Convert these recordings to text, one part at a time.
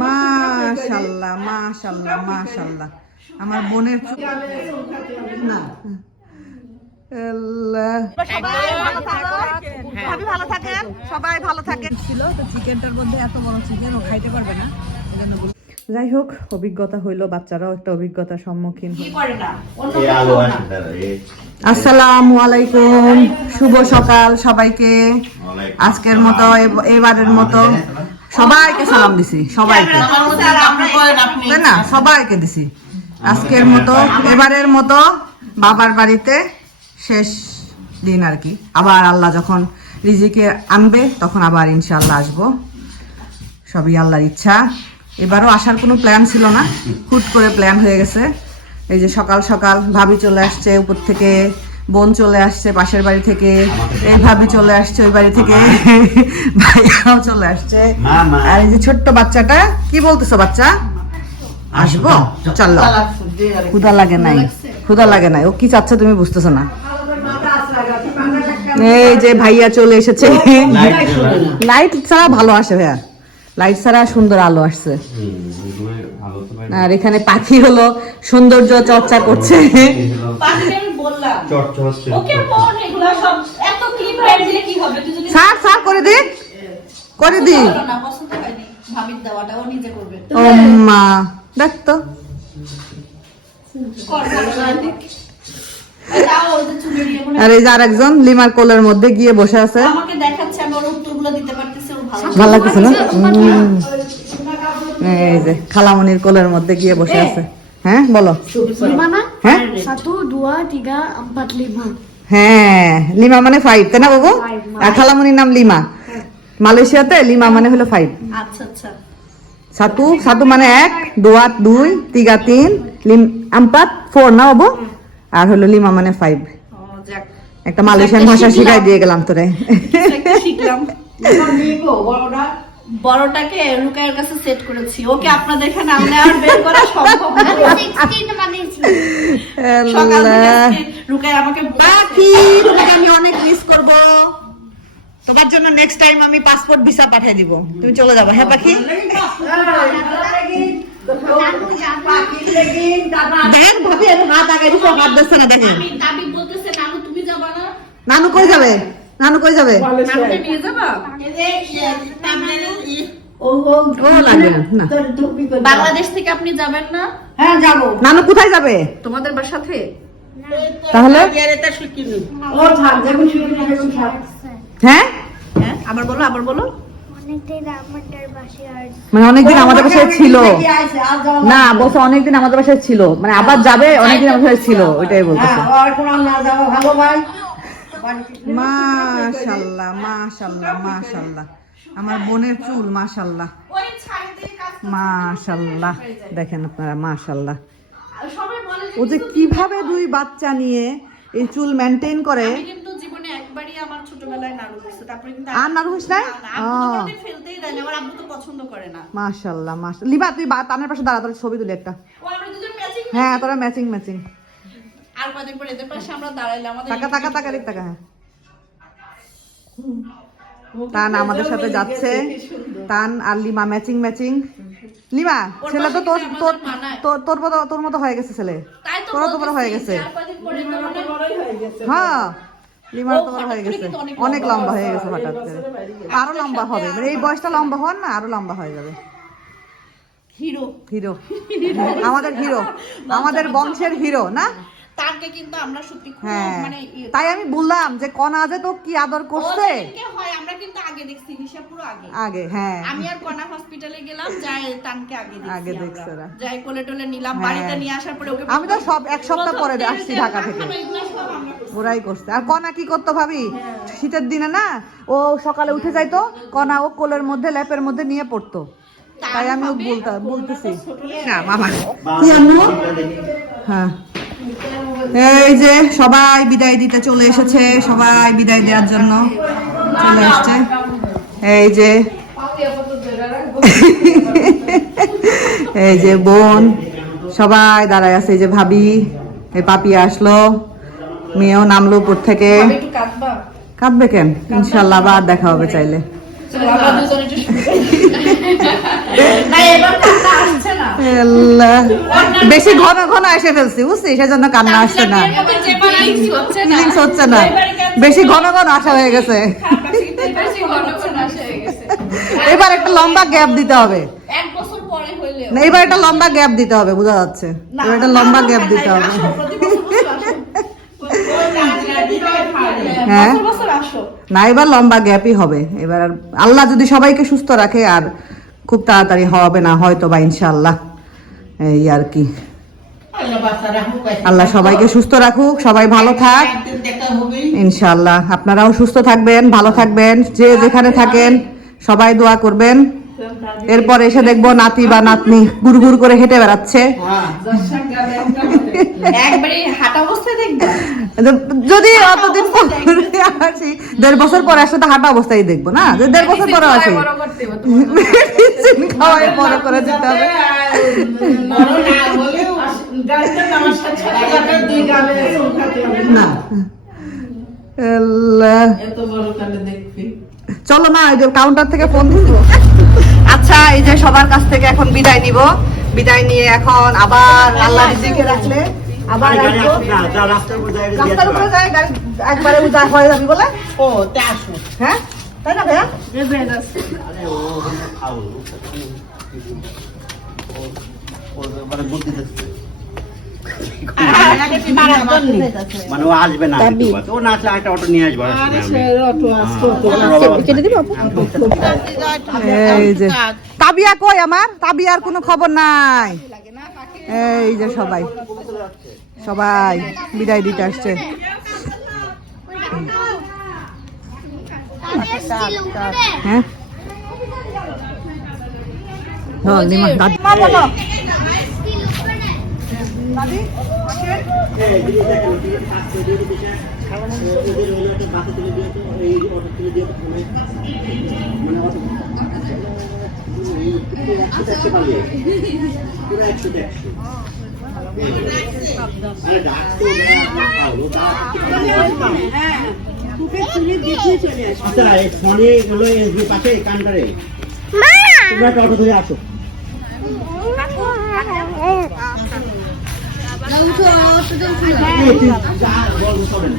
মাশাল্লাহ মাশাল্লাহ মাশাল্লাহ। আমার বোনের না। ভালো থাকেন সবাই ভালো থাকেন ছিল তো চিকেনটার মধ্যে এত বড় চিকেন ও খাইতে পারবে না। যাই হোক অভিজ্ঞতা হইল বাচ্চারাও একটা অভিজ্ঞতার সম্মুখীন আসসালামু আলাইকুম। শুভ সকাল সবাইকে। আজকের মতো এবারের মতো। সবাইকে সালাম দিছি সবাইকে। তাই না সবাইকে দিছি। আজকের মতো এবারের মতো বাবার বাড়িতে শেষ দিন আর কি। আবার আল্লাহ যখন রিজিকে আনবে তখন আবার ইনশাল্লাহ আসব। সবই আল্লাহর ইচ্ছা। এবারও আসার কোনো প্ল্যান ছিল না। হুট করে প্ল্যান হয়ে গেছে। এই যে সকাল সকাল ভাবি চলে আসছে উপর থেকে। বোন চলে আসছে পাশের বাড়ি থেকে এই ভাবি চলে আসছে ওই বাড়ি থেকে ভাইয়াও চলে আসছে। মা, মা। আর এই যে ছোট্ট বাচ্চাটা কি বলতেছো বাচ্চা? আসব? চলো। ক্ষুদা লাগে নাই ক্ষুদা লাগে নাই। ও কি চাচ্ছে তুমি বুঝতেছো না। এই যে ভাইয়া চলে এসেছে। লাইট। ছাড়া ভালো আসে ভাইয়া। লাইট ছাড়া সুন্দর আলো আসছে। আর এখানে পাখি হলো সৌন্দর্য চর্চা করছে। এই হলো বললাম ওকে ফোন এগুলো সব এত ক্লিপ লাইট দিলে কি হবে? তুই যদি সার সার করে দি। করে দি। না পছন্দ হয়নি। ভাবির দেওয়াটা নিজে করবে। ও মা দেখ তো। আর এই যে আরেকজন লিমার কোলের মধ্যে গিয়ে বসে আছে। আমাকে দেখাচ্ছে আমি ওর উত্তরগুলো দিতে পারতেছি ভালো। ভালো লাগতেছে না? উম। এই যে খালামনির কোলের মধ্যে গিয়ে বসে আছে। হ্যাঁ বলো। হ্যাঁ? lima. হ্যাঁ লিমা মানে ফাইভ তাই না বাবু আর খালামনির নাম লিমা। মালয়েশিয়াতে লিমা মানে হলো ফাইভ আচ্ছা আচ্ছা। satu satu মানে এক dua দুই tiga তিন লিম empat four না বাবু? আর হলো লিমা মানে ফাইভ একটা মালয়েশিয়ান ভাষা শিখাই দিয়ে গেলাম তোরে। শিখলাম। বড়টাকে রুকায়ের কাছে সেট করেছি। ওকে আপনাদের এখানে আনলে আর বের করা সম্ভব না। রুকায় আমাকে বাকি তোমাকে আমি অনেক মিস করব। তোমার জন্য নেক্সট টাইম আমি পাসপোর্ট ভিসা পাঠিয়ে দিব। তুমি চলে যাবে হ্যাঁ পাখি? দেখ ভাবি এর হাত আগে হাত দিচ্ছে না দেখি। আমি দাবি বলতেছে নানু তুমি যাবা না। নানু কই যাবে? নানু কই যাবে? যাবা? বাংলাদেশ থেকে আপনি যাবেন না? নানু কোথায় যাবে? তোমাদের বাসাতে তাহলে? হ্যাঁ? হ্যাঁ আবার বলো আবার বলো। অনেকদিন আমাদের বাসায় মানে অনেকদিন আমাদের বাসায় ছিল। না বলছে অনেকদিন আমাদের বাসায় ছিল। মানে আবার যাবে অনেকদিন আমাদের বাসায় ছিল। ওইটাই বলতেছে। মাশাল্লাহ মাশাল্লাহ মাশাল্লাহ আমার বোনের চুল মাশাল্লাহ মাশাল্লাহ দেখেন আপনারা মাশাল্লাহ ও যে কীভাবে দুই বাচ্চা নিয়ে এই চুল মেনটেন করে। মাশাল্লাহ মাশাল্লাহ লিবা তুই বা তানের পাশে দাঁড়া তোর ছবি তুলি একটা। হ্যাঁ তোরা ম্যাচিং ম্যাচিং আর কয়দিন পর এদের পাশে আমরা দাঁড়াইলে আমাদের টাকা টাকা টাকা দিক টাকা হ্যাঁ তান আমাদের সাথে যাচ্ছে। তান আর লিমা ম্যাচিং ম্যাচিং লিমা ছেলে তো তোর তোর তোর- তোর মতো তোর মতো হয়ে গেছে ছেলে। তাই তো বড় হয়ে গেছে। মানে- হ্যাঁ লিমার ও তো বড় হয়ে গেছে। অনেক লম্বা লম্বা হয়ে গেছে হঠাৎ করে। আরও লম্বা হবে। মানে এই বয়সটা লম্বা হওয়ার না আরও লম্বা হয়ে যাবে। হিরো। হিরো। আমাদের হিরো। আমাদের বংশের হিরো না? তারকে কিন্তু আমরা সত্যি খুব হ্যাঁ। মানে তাই আমি বললাম যে কনা যে তো কি আদর করছে? হয় আমরা কিন্তু আগে দেখছি হিসা পুরো আগে। আগে হ্যাঁ। আমি আর কনা হসপিটালে গেলাম যাই তানকে আগে দেখছি আগে। দেখছে যাই কোলে টোলে নিলাম হ্যাঁ। বাড়িতে নিয়ে আসার পরে ওকে আমি তো সব এক সপ্তাহ পরে আসছি ঢাকা থেকে। ওরাই করছে। আর কনা কি করতো ভাবি? শীতের দিনে না ও সকালে উঠে যাইতো কনা ও কোলের মধ্যে ল্যাপের মধ্যে নিয়ে পড়তো। তাই আমি হবে, বলতে বলতেছি। না মামা। কি হ্যাঁ। এই যে সবাই বিদায় দিতে চলে এসেছে, সবাই বিদায় দেওয়ার জন্য চলে এসছে এই যে এই যে বোন, সবাই দাঁড়ায় আছে, এই যে ভাবি, এই পাপি আসলো, মেয়েও নামলো উপর থেকে। কাঁদবে কেন? ইনশাল্লাহ আবার দেখা হবে চাইলে। বেশি ঘন ঘন এসে ফেলছি বুঝছি? সেজন্য কান্না আসছে না। ফিলিংস হচ্ছে না। বেশি ঘন ঘন আসা হয়ে গেছে। এবার একটা লম্বা গ্যাপ দিতে হবে। না এবার একটা লম্বা গ্যাপ দিতে হবে বোঝা যাচ্ছে। এবার একটা লম্বা গ্যাপ দিতে হবে। হ্যাঁ। না এবার লম্বা গ্যাপই হবে। এবার আর আল্লাহ যদি সবাইকে সুস্থ রাখে আর খুব তাড়াতাড়ি হবে না, হয়তো বা ইনশাল্লাহ এই আর কি। আল্লাহ সবাইকে সুস্থ রাখুক, সবাই ভালো থাক। ইনশাল্লাহ আপনারাও সুস্থ থাকবেন, ভালো থাকবেন, যে যেখানে থাকেন, সবাই দোয়া করবেন। এরপর এসে দেখব নাতি বা নাতনি গুড় গুড় করে হেঁটে বেড়াচ্ছে। দেখবা? যদি অতদিন আসি দেড় বছর পরে আসলে তো হাঁটা অবস্থায় দেখব না? যে দেড় বছর পরে আসি। মেডিসিন খাওয়াই বড় করে দিতে হবে। না আল্লাহ। চলো না এই যে কাউন্টার থেকে ফোন দিব আচ্ছা এই যে সবার কাছ থেকে এখন বিদায় নিব বিদায় নিয়ে এখন আবার আল্লাহ রিজিকে রাখলে আবার আসব। রাস্তার উপরে যায় গাড়ি একবারে উদা হয়ে যাবি বলে ও তে আসো হ্যাঁ তাই না ভাইয়া মানে ও আসবে না ও না আসলে একটা অটো নিয়ে আসবে এই যে তাবিয়া কই আমার? তাবিয়ার কোনো খবর নাই। এই যে সবাই। সবাই বিদায় দিতে আসছে। হ্যাঁ? হ্যাঁ, লিমা, দাদি- মা বলো। দাদি, আসেন। ফোনে হলো এসবি পাশে কান্টারে তোমরা একটা অটো ধরে আসো। এই, তুই যা, বল, চলে না।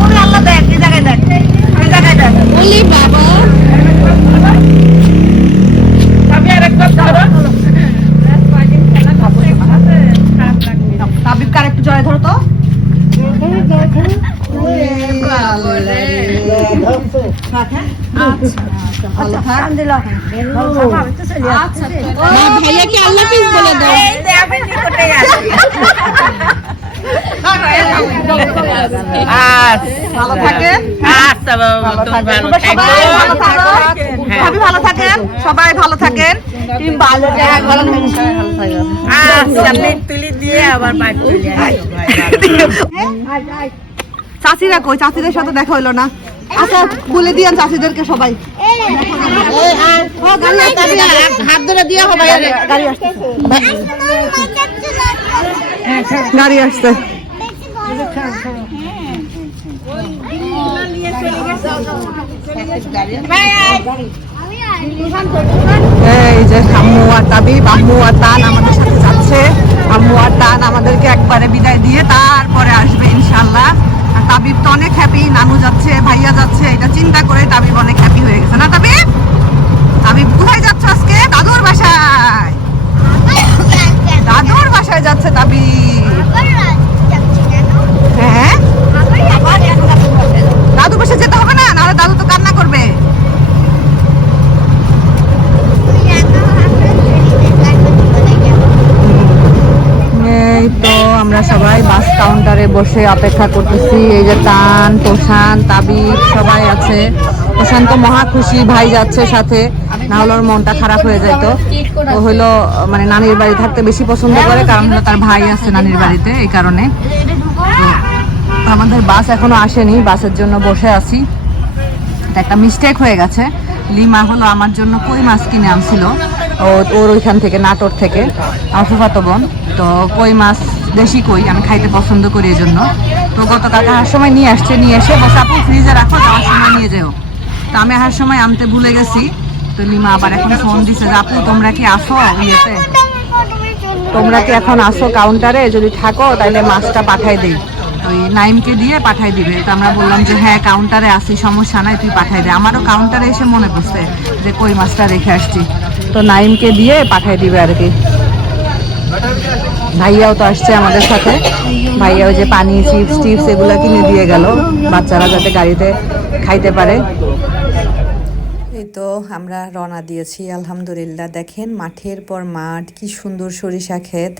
ওরে আল্লাহ দেখ, এই জায়গায় দেখ, এই জায়গায় দেখ। তাবিব কার একটু জয় ধরো তো ভাইয়াকে আল্লাহ পিস বলে দাও। ভালো থাকেন আচ্ছা বাবা তুমি ভালো সবাই ভালো থাকেন ভাবি ভালো থাকেন? সবাই ভালো থাকেন? আচ্ছা পেট তুলি দিয়ে আবার চাচিরা কই? চাষিদের সাথে দেখা হইল না? আচ্ছা বলে দিয়ান চাচিদেরকে সবাই। হাত ধরে দিয়ে হবে গাড়ি আসছে। এই যে আম্মু আর তাবিব আম্মু আর তান আমাদের সাথে যাচ্ছে। আম্মু আর তান আমাদেরকে একবারে বিদায় দিয়ে তারপরে আসবে ইনশাল্লাহ। তাবিব তো অনেক হ্যাপি নানু যাচ্ছে, ভাইয়া যাচ্ছে, এটা চিন্তা করে তাবিব অনেক হ্যাপি হয়ে গেছে। না, তাবিব? তাবিব কোথায় যাচ্ছে আজকে? দাদুর বাসায়। দাদুর বাসায় যাচ্ছে তাবিব। হ্যাঁ। দাদুর বাসায় যেতে হবে না, নাহলে দাদু তো কান্না করবে এই তো আমরা সবাই বাস কাউন্টারে বসে অপেক্ষা করতেছি। এই যে টান তোষান, তাবিব সবাই আছে। তোষান তো মহা খুশি, ভাই যাচ্ছে সাথে। না হলে ওর মনটা খারাপ হয়ে যেত ও হইল মানে নানির বাড়ি থাকতে বেশি পছন্দ করে, কারণ হলো তার ভাই আছে নানির বাড়িতে, এই কারণে। আমাদের বাস এখনও আসেনি, বাসের জন্য বসে আছি। একটা মিস্টেক হয়ে গেছে। লিমা হলো আমার জন্য কই মাছ কিনে আনছিল? ওর ওইখান থেকে, নাটোর থেকে আমার বোন। তো কই মাছ দেশি কই, আমি খাইতে পছন্দ করি এই জন্য তো গতকাল আসার সময় নিয়ে আসছে, নিয়ে এসে বস, আপু ফ্রিজে রাখো, যাওয়ার সময় নিয়ে যেও। তো আমি আসার সময় আনতে ভুলে গেছি। তো লিমা আবার এখন ফোন দিছে যে, আপু, তোমরা কি আসো ইয়েতে? তোমরা কি এখন আসো কাউন্টারে যদি থাকো তাহলে মাছটা পাঠাই দেই। ওই নাইমকে দিয়ে পাঠাই দিবে। তো আমরা বললাম যে হ্যাঁ কাউন্টারে আসি সমস্যা নাই, তুই পাঠাই দে। আমারও কাউন্টারে এসে মনে পড়ছে যে, কই মাছটা রেখে আসছি? তো নাইমকে দিয়ে পাঠাই দিবে আর কি। ভাইয়াও তো আসছে আমাদের সাথে। ভাইয়াও যে পানি চিপস টিপস এগুলো কিনে দিয়ে গেল। বাচ্চারা যাতে গাড়িতে খাইতে পারে। এই তো আমরা রওনা দিয়েছি, আলহামদুলিল্লাহ। দেখেন মাঠের পর মাঠ, কি সুন্দর সরিষা ক্ষেত।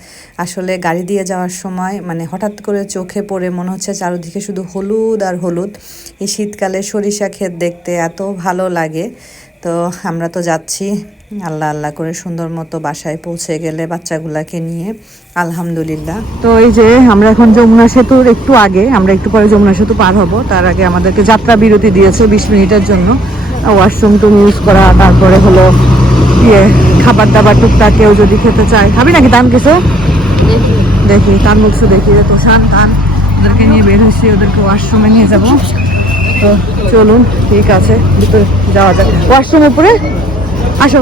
আসলে গাড়ি দিয়ে যাওয়ার সময় মানে হঠাৎ করে চোখে পড়ে মনে হচ্ছে চারিদিকে শুধু হলুদ আর হলুদ। এই শীতকালে সরিষা ক্ষেত দেখতে এত ভালো লাগে। তো আমরা তো যাচ্ছি। আল্লাহ আল্লাহ করে সুন্দর মতো বাসায় পৌঁছে গেলে বাচ্চাগুলাকে নিয়ে আলহামদুলিল্লাহ। তো এই যে আমরা এখন যমুনা সেতুর একটু আগে আমরা একটু পরে যমুনা সেতু পার হব তার আগে আমাদেরকে যাত্রা বিরতি দিয়েছে বিশ মিনিটের জন্য। ওয়াশরুম টুম ইউজ করা তারপরে হলো ইয়ে খাবার দাবার টুকটাক কেউ যদি খেতে চায়। খাবি নাকি তান কিছু দেখি তান বলছো দেখি যে তোষান তান। ওদেরকে নিয়ে বের হয়েছি ওদেরকে ওয়াশরুমে নিয়ে যাব। তো চলুন ঠিক আছে ভিতরে যাওয়া যাক। ওয়াশরুম উপরে? আসো।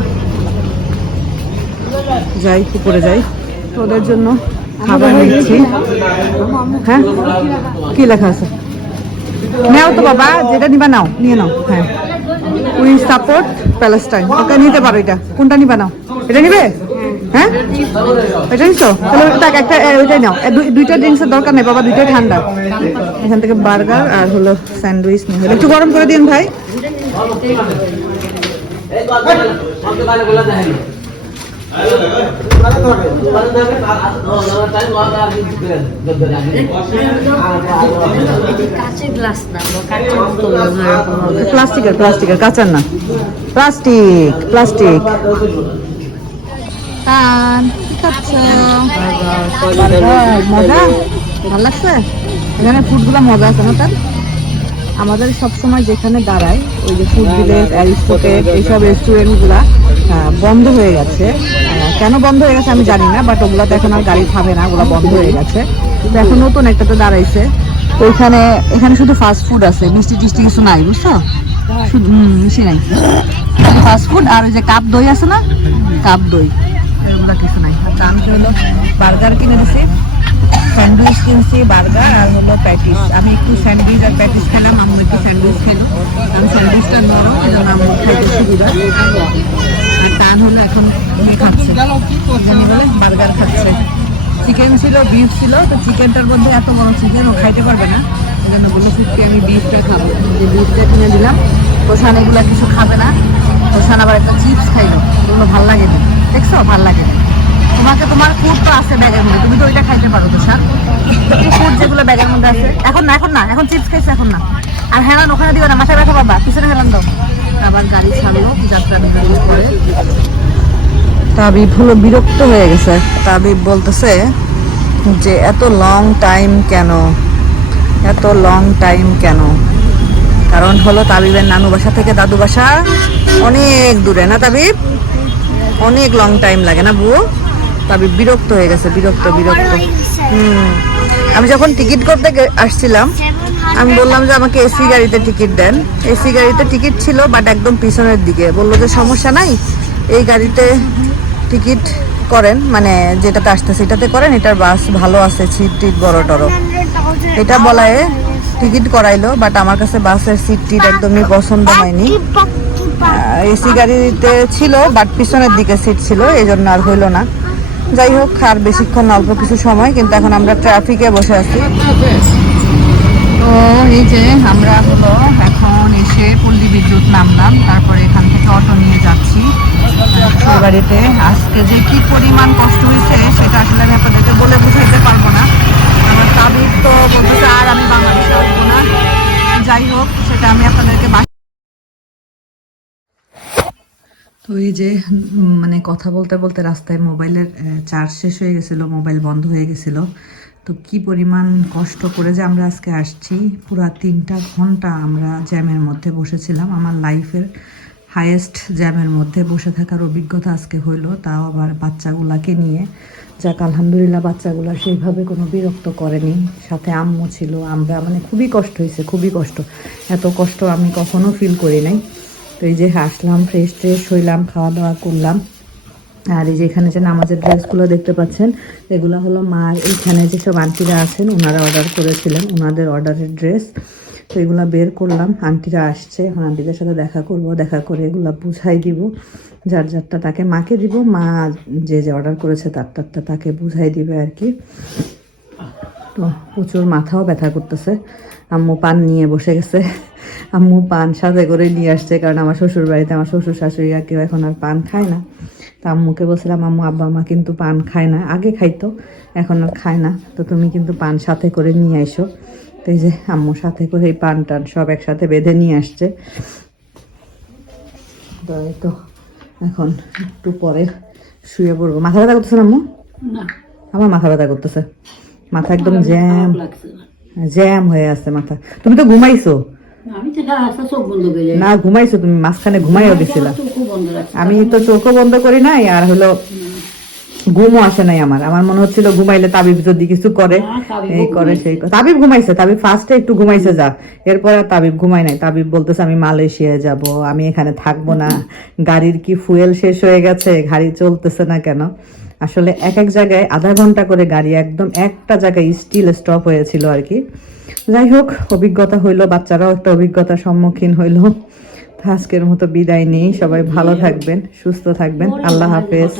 যাই উপরে যাই। তো ওদের জন্য খাবার নিচ্ছি। হ্যাঁ? কি লেখা আছে? নাও তো বাবা, যেটা নিবা নাও, নিয়ে নাও। হ্যাঁ। We support Palestine. ওকে, নিতে পারো এটা। কোনটা নিবা নাও? এটা নিবে? হ্যাঁ? এটা নিছো? তাহলে তাক একটা ওইটাই নাও। দুইটা ড্রিঙ্কসের দরকার নেই বাবা, দুইটাই ঠান্ডা। এখান থেকে বার্গার আর হলো স্যান্ডউইচ নিয়ে হলো। একটু গরম করে দিন ভাই। প্লাস্টিকের প্লাস্টিকের কাঁচার না। Plastic plastic. মজা? ভালো লাগছে? এখানে ফুডগুলো মজা আছে না তার? আমাদের সব সময় যেখানে দাঁড়ায়, ওই যে ফুড ভিলেজ অ্যারিস্টোটেট এইসব রেস্টুরেন্টগুলা বন্ধ হয়ে গেছে। কেন বন্ধ হয়ে গেছে আমি জানি না বাট ওগুলাতে এখন আর গাড়ি খাবে না, ওগুলা বন্ধ হয়ে গেছে। কিন্তু এখন নতুন একটাতে দাঁড়াইছে। তো এখানে এখানে শুধু ফাস্ট ফুড আছে, মিষ্টি টিষ্টি কিছু নাই, বুঝছ? শুধু মিষ্টি নাই। ফাস্ট ফুড আর ওই যে কাপ দই আছে না? কাপ দই, এগুলো কিছু নাই। আর দামটা হলো বার্গার কিনে দিছি। স্যান্ডউইচ কিনছি, বার্গার আর হলো প্যাটিস। আমি একটু স্যান্ডউইচ আর প্যাটিস খেলাম, আম্মু একটু স্যান্ডউইচ খেলো। আমি স্যান্ডউইচটা নরম, এই জন্য আম্মু খেতে সুবিধা আর টান হলো এখন ইয়ে খাচ্ছে। বলে বার্গার খাচ্ছে। চিকেন ছিল বিফ ছিল, তো চিকেনটার মধ্যে এত বড় চিকেন ও খাইতে পারবে না। এই জন্য বলে ফিফটি আমি বিফটা খাব। যে বিফটা কিনে দিলাম। তোষান এগুলো কিছু খাবে না। তোষান আবার একটা চিপস খাইলো। এগুলো ভালো লাগে না দেখছ? ভালো লাগে না তোমাকে তোমার ফুড তো আছে ব্যাগের মধ্যে। তুমি তো ওইটা খাইতে পারো তো, স্যার। ফুড যেগুলো ব্যাগের মধ্যে আছে। এখন না এখন না, এখন চিপস খাইছে এখন না। আর হেলান, ওখানে দিবে না, মাথায় ব্যথা বাবা পিছনে হেলান দাও। আবার গাড়ি ছাড়লো যাত্রা বিরতির পরে তাবিব হলো বিরক্ত হয়ে গেছে। তাবিব বলতেছে যে, এত লং টাইম কেন? এত লং টাইম কেন? কারণ হলো তাবিবের নানু বাসা থেকে দাদু বাসা অনেক দূরে, না তাবিব? অনেক লং টাইম লাগে না বুয়ো তাবিব বিরক্ত হয়ে গেছে বিরক্ত বিরক্ত। হুম। আমি যখন টিকিট করতে আসছিলাম আমি বললাম যে আমাকে এসি গাড়িতে টিকিট দেন। এসি গাড়িতে টিকিট ছিল বাট একদম পিছনের দিকে। বলল যে সমস্যা নাই এই গাড়িতে টিকিট করেন মানে যেটাতে আসতেছে এটাতে করেন এটার বাস ভালো আছে সিট টিট বড় টড়ো। এটা বলায় টিকিট করাইলো বাট আমার কাছে বাসের সিট টিট একদমই পছন্দ হয়নি। এসি গাড়িতে ছিল বাট পিছনের দিকে সিট ছিল এই জন্য আর হইল না। যাই হোক, আর বেশিক্ষণ অল্প কিছু সময়, কিন্তু এখন আমরা ট্রাফিকে বসে আছি। তো এই যে আমরা হলো এখন এসে পল্লী বিদ্যুৎ নামলাম, তারপরে এখান থেকে অটো নিয়ে যাচ্ছি। বাড়িতে আজকে যে কি পরিমাণ কষ্ট হয়েছে, সেটা আসলে আমি আপনাদেরকে বলে বুঝাইতে পারব না। আমার তাবির তো বলতেছে আর আমি বাংলাদেশে আসব না। যাই হোক, সেটা আমি আপনাদেরকে বাস- তো এই যে মানে কথা বলতে বলতে রাস্তায় মোবাইলের চার্জ শেষ হয়ে গেছিল, মোবাইল বন্ধ হয়ে গেছিল। তো কি পরিমাণ কষ্ট করে যে আমরা আজকে আসছি। পুরা তিনটা ঘণ্টা আমরা জ্যামের মধ্যে বসেছিলাম। আমার লাইফের হায়েস্ট জ্যামের মধ্যে বসে থাকার অভিজ্ঞতা আজকে হইল। তাও আবার বাচ্চাগুলাকে নিয়ে, যাক, আলহামদুলিল্লাহ বাচ্চাগুলো সেইভাবে কোনো বিরক্ত করেনি। সাথে আম্মু ছিল। আমরা মানে খুবই কষ্ট হয়েছে, খুবই কষ্ট। এত কষ্ট আমি কখনো ফিল করি নাই। তো এই যে আসলাম ফ্রেশ ট্রেশ হইলাম খাওয়া দাওয়া করলাম। আর এই যে এখানে যে নামাজের ড্রেসগুলো দেখতে পাচ্ছেন, এগুলো হলো মার। এইখানে যেসব আন্টিরা আছেন, ওনারা অর্ডার করেছিলেন ওনাদের অর্ডারের ড্রেস তো এগুলো বের করলাম, আন্টিরা আসছে। এখন আন্টিদের সাথে দেখা করব, দেখা করে এগুলো বুঝাই দিব। যার যারটা তাকে মাকে দিব, মা যে যে অর্ডার করেছে, তার তারটা তাকে বুঝাই দিবে আর কি। তো প্রচুর মাথাও ব্যথা করতেছে। আম্মু পান নিয়ে বসে গেছে। আম্মু পান সাথে করে নিয়ে আসছে কারণ আমার শ্বশুর বাড়িতে আমার শ্বশুর শাশুড়ি আর কেউ এখন আর পান খায় না। তা আম্মুকে বলছিলাম আম্মু আব্বা মা কিন্তু পান খায় না। আগে খাইতো এখন আর খায় না। তো তুমি কিন্তু পান সাথে করে নিয়ে আইসো। তো এই যে আম্মু সাথে করে এই পান টান সব একসাথে বেঁধে নিয়ে আসছে। তো এই তো এখন একটু পরে শুয়ে পড়ব। মাথা ব্যথা করতেছে না আম্মু? আমার মাথা ব্যথা করতেছে। মাথা একদম জ্যাম। জ্যাম হয়ে আছে মাথা। তুমি তো ঘুমাইছো? না ঘুমাইছো তুমি মাঝখানে ঘুমাইও দিছিলা। আমি তো চোখও বন্ধ করি নাই আর হলো ঘুমও আসে নাই আমার। আমার মনে হচ্ছিল ঘুমাইলে তাবিব যদি কিছু করে এই করে সেই তাবিব ঘুমাইছে তাবিব ফার্স্টে একটু ঘুমাইছে যা। এরপর তাবিব ঘুমাই নাই। তাবিব বলতেছে আমি মালয়েশিয়ায় যাব আমি এখানে থাকব না। গাড়ির কি ফুয়েল শেষ হয়ে গেছে? গাড়ি চলতেছে না কেন? আসলে এক এক জায়গায় আধা ঘণ্টা করে গাড়ি একদম একটা জায়গায় স্টিল স্টপ হয়েছিল আর কি। যাই হোক অভিজ্ঞতা হইল বাচ্চারাও একটা অভিজ্ঞতার সম্মুখীন হইল। আজকের মতো বিদায় নেই সবাই ভালো থাকবেন সুস্থ থাকবেন। আল্লাহ হাফেজ।